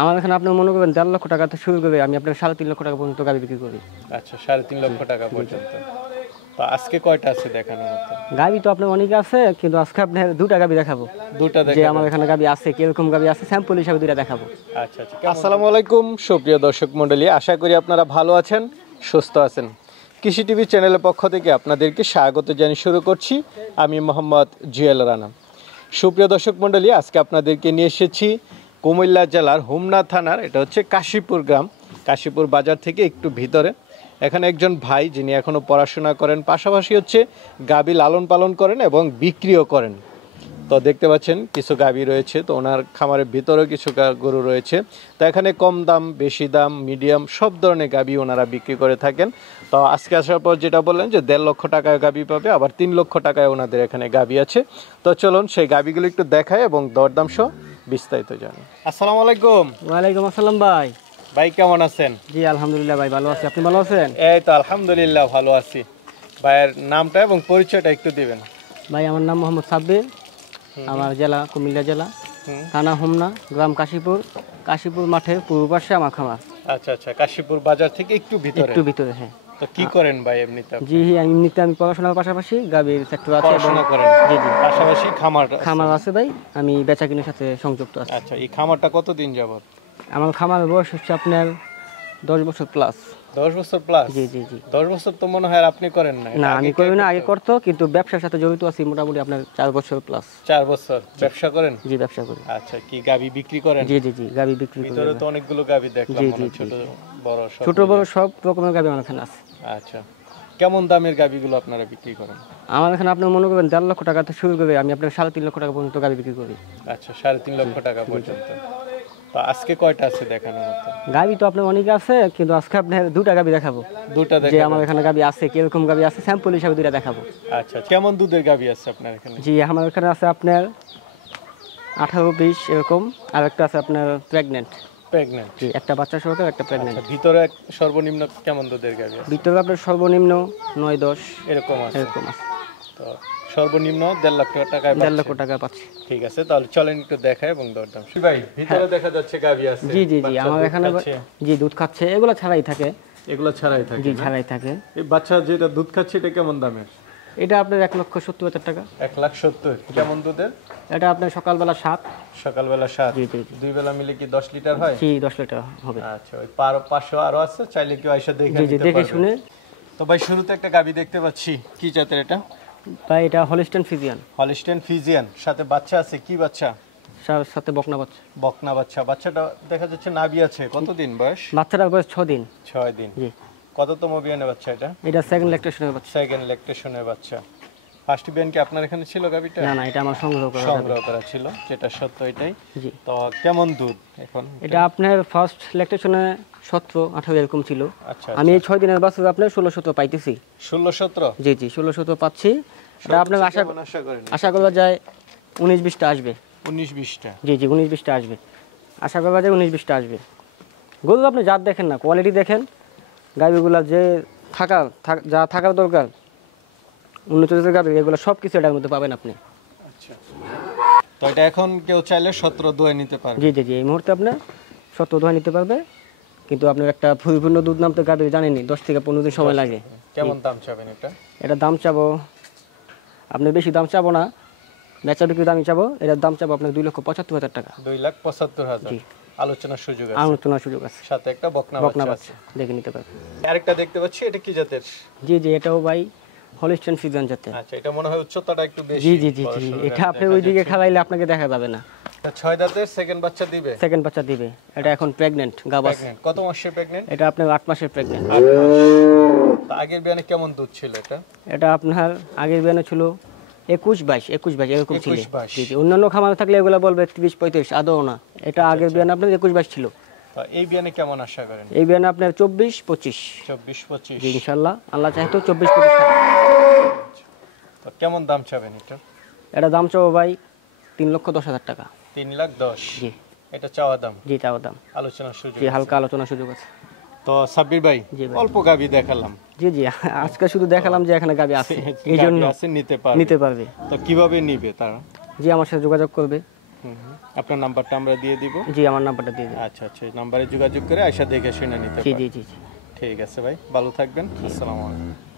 আমার এখানে আপনি মনে করবেন 1.5 লক্ষ টাকা থেকে শুরু করে আমি আপনার 3.5 লক্ষ টাকা পর্যন্ত গাভী বিক্রি করি। আচ্ছা, 3.5 লক্ষ টাকা পর্যন্ত। তো আজকে কয়টা আছে দেখানোর মতো? গাভী তো আপনার অনেক আছে, কিন্তু আজকে আপনার 2টা গাভী দেখাবো। 2টা যে দেখাবো। আমার এখানে গাভী আছে, কিরকম গাভী আছে স্যাম্পল হিসাবে 2টা দেখাবো। আচ্ছা আচ্ছা। আসসালামু আলাইকুম সুপ্রিয় দর্শক মণ্ডলী, আশা করি আপনারা ভালো আছেন, সুস্থ আছেন। কৃষি টিভি চ্যানেলের পক্ষ থেকে আপনাদেরকে স্বাগত জানিয়ে শুরু করছি আমি মোহাম্মদ জুয়েল রানা। সুপ্রিয় দর্শক মণ্ডলী, আজকে আপনাদেরকে নিয়ে এসেছি কুমিল্লা জেলার হোমনা থানার, এটা হচ্ছে কাশীপুর গ্রাম, কাশীপুর বাজার থেকে একটু ভিতরে। এখানে একজন ভাই যিনি এখনও পড়াশোনা করেন, পাশাপাশি হচ্ছে গাভী লালন পালন করেন এবং বিক্রিও করেন। তো দেখতে পাচ্ছেন কিছু গাভী রয়েছে, তো ওনার খামারের ভিতরেও কিছু গরু রয়েছে। তো এখানে কম দাম, বেশি দাম, মিডিয়াম সব ধরনের গাভী ওনারা বিক্রি করে থাকেন। তো আজকে আসার পর যেটা বললেন যে 1.5 লক্ষ টাকায় গাভী পাবে, আবার 3 লক্ষ টাকায় ওনাদের এখানে গাভী আছে। তো চলুন সেই গাভীগুলো একটু দেখায় এবং দরদাম সহ বিস্তারিত জানি। আসসালামু আলাইকুম। ওয়ালাইকুম আসসালাম ভাই। ভাই কেমন আছেন? জি আলহামদুলিল্লাহ ভাই, ভালো আছি। আপনি ভালো আছেন? এই তো আলহামদুলিল্লাহ ভালো আছি। ভাইয়ের নামটা এবং পরিচয়টা একটু দিবেন। ভাই আমার নাম মোহাম্মদ সাব্বির, আমার জেলা কুমিল্লা জেলা, থানা হোমনা, গ্রাম কাশীপুর, কাশীপুর মাঠের পূর্ব পাশে আমার খামার। আচ্ছা আচ্ছা, কাশীপুর বাজার থেকে একটু ভিতরে। হ্যাঁ। তো কি করেন ভাই এমনিতে? জি এমনিতে আমি পড়াশোনার পাশাপাশি গাভীর সেক্টর আছে, পড়াশোনা করেন? জি জি, পাশাপাশি খামার আছে ভাই, আমি বেচা কিনের সাথে সংযুক্ত আছি। আচ্ছা, এই খামারটা কতদিন যাবত? আমার খামারের বয়স হচ্ছে আপনার 10 বছর প্লাস। 10 বছর প্লাস? জি জি জি। 10 বছর তো মনে হয় আপনি করেন না? না আমি করি না, আগে করতো, কিন্তু ব্যবসার সাথে জড়িত আছি মোটামুটি আপনার 4 বছর প্লাস। 4 বছর ব্যবসা করেন? জি ব্যবসা করি। আচ্ছা, কি গাভী বিক্রি করেন? জি জি জি, গাভী বিক্রি করি। ভিতরে তো অনেকগুলো গাভী দেখলাম, ছোট বড় সব রকমের গাভী আমার এখানে আছে। আচ্ছা, কেমন দামের গাভীগুলো আপনারা বিক্রি করেন? আমার এখানে আপনি মনে করবেন 1.5 লক্ষ টাকা থেকে শুরু করে আমি আপনার 3.5 লক্ষ টাকা পর্যন্ত গাভী বিক্রি করি। আচ্ছা, 3.5 লক্ষ টাকা পর্যন্ত। তো আজকে কয়টা আছে দেখানোর মতো? গাভী তো আপনার অনেক আছে, কিন্তু আজকে আপনার 2টা গাভী দেখাবো। 2টা যে আমার এখানে গাভী আছে, কিরকম গাভী আছে স্যাম্পল হিসাবে 2টা দেখাবো। আচ্ছা, কেমন দুধের গাভী আছে আপনার এখানে? জি আমার এখানে আছে আপনার 18-20 এরকম, আর একটা আছে আপনার প্রেগন্যান্ট। জি, একটা বাচ্চা সহ একটা প্রেগন্যান্ট। ভিতরে সর্বনিম্ন কেমন দুধের গাভী আছে? ভিতরে আপনার সর্বনিম্ন 9-10 এরকম আছে। আছে। তো সর্বনিম্ন 1.5 লক্ষ টাকা। 1.5 লক্ষ টাকা পাচ্ছি। ঠিক আছে, তাহলে চলেন একটু দেখাই এবং দরদাম। ভাই ভিতরে দেখা যাচ্ছে গাভী আছে? জি জি জি, আমার এখানে জি দুধ খাচ্ছে, এগুলো ছাড়াই থাকে। এগুলো ছাড়াই থাকে? জি ছাড়াই থাকে। এই বাচ্চা যেটা দুধ খাচ্ছে এটা কেমন দামের? এটা আপনার 1,70,000 টাকা। 1,70,000? কেমন দুধের? এটা আপনার সকালবেলা 7। সকালবেলা 7? জি জি জি। দুই বেলা মিলে কি 10 লিটার হয়? জি 10 লিটার হবে। আচ্ছা, ওই 500 আরো আছে, চাইলে কেউ এসে দেখে জি জি, নিতে দেখে পারবে। শুনে। তো ভাই শুরুতে একটা গাভী দেখতে পাচ্ছি, কি জাতের এটা? ভাই এটা হলিস্টাইন ফ্রিজিয়ান। হলিস্টাইন ফ্রিজিয়ান, সাথে বাচ্চা আছে, কি বাচ্চা? সাথে বকনা বাচ্চা। বকনা বাচ্চা। বাচ্চাটা দেখা যাচ্ছে নাভি আছে, কতদিন বয়স? বাচ্চাটার বয়স 6 দিন। 6 দিন। জি। কততম বিয়ানের বাচ্চা এটা? এটা সেকেন্ড ল্যাকটেশনের বাচ্চা। সেকেন্ড ল্যাকটেশনের বাচ্চা। ফার্স্ট বিয়ান কি আপনার এখানে ছিল গাভীটা? না না, এটা আমার সংগ্রহ করা ছিল, যেটা সত্য এটাই। জি। তো কেমন দুধ এখন? এটা আপনার ফার্স্ট ল্যাকটেশনে 17-18 এরকম ছিল। আচ্ছা, আমি এই 6 দিনের বাচ্চা আপনার 16-17 পাইতেছি। 16-17? জি জি, 16-17 পাচ্ছি। এটা আপনার আশা করা যায় 19-20টা আসবে। 19-20টা? জি জি, 19-20টা আসবে, আশা করা যায় 19-20টা আসবে। গরু আপনি জাত দেখেন না, কোয়ালিটি দেখেন, গাভীগুলা যে যা থাকার দরকার উন্নত জাতের গাভী, এগুলো সব কিছু এটার মধ্যে পাবেন আপনি। আচ্ছা, তো এটা এখন কেউ চাইলে 17 দোয়া নিতে পারবে? জি জি জি, এই মুহূর্তে আপনার 17 দোয়া নিতে পারবে, কিন্তু আপনার একটা পরিপূর্ণ দুধ নামতে গাভী জানেনি 10 থেকে 15 দিন সময় লাগে। কেমন দাম চাবেন এটা? এটা দাম চাবো আপনি, বেশি দাম চাবো না, বেচা বিক্রি দামই চাবো। এটার দাম চাবো আপনার 2,75,000 টাকা। 2,75,000? জি। আলোচনার সুযোগ আছে? আলোচনার সুযোগ আছে, সাথে একটা বকনা বাচ্চা দেখে নিতে পারবে। আরেকটা দেখতে পাচ্ছি, এটা কি জাতের? জি জি, এটাও ভাই হলিস্টাইন ফ্রিজিয়ান জাতের। আচ্ছা, এটা মনে হয় উচ্চতাটা একটু বেশি। জি জি জি জি, এটা আপনি ওইদিকে খাওয়াইলে আপনাকে দেখা যাবে না। 6 দাঁতের, সেকেন্ড বাচ্চা দিবে? সেকেন্ড বাচ্চা দিবে। এটা এখন প্রেগন্যান্ট গাবাস। কত মাসের প্রেগন্যান্ট? এটা আপনার 8 মাসের প্রেগন্যান্ট। তো আগের বিয়ানে কেমন দুধ ছিল এটা? এটা আপনার আগের বিয়ানে ছিল 21-22 এরকম ছিল। 21-22? জি জি, অন্যান্য খামার থাকলে এগুলো বলবে 30-35, আদৌ না। এটা আগের বিয়ানে আপনার 21-22 ছিল। তো এই বিয়ানে কেমন আশা করেন? এই বিয়ানে আপনার 24-25। 24-25? জি ইনশাআল্লাহ, আল্লাহ চাইতো 24-25 টাকা। তো কেমন দাম চাবেন এটা? এটা দাম চাবো ভাই 3,10,000 টাকা। 3,10,000? জি। এটা চাওয়া দাম? জি চাওয়া দাম। আলোচনার সুযোগ? জি, হালকা আলোচনার সুযোগ আছে। তো সাব্বির ভাই, অল্প গাভী দেখালাম। জি জি, আজকে শুধু দেখালাম যে এখানে গাভী আছে, এই জন্য নিতে পারবে। নিতে পারবে। তো কিভাবে নিবে তারা? জি, আমার সাথে যোগাযোগ করবে। আপনার নাম্বারটা আমরা দিয়ে দিব। জি, আমার নাম্বারটা দিয়ে দিন। আচ্ছা আচ্ছা, এই নাম্বারে যোগাযোগ করে আয়সা দেখে শুনে নিতে জি পারেন। জি জি জি। ঠিক আছে ভাই, ভালো থাকবেন। আসসালামু আলাইকুম।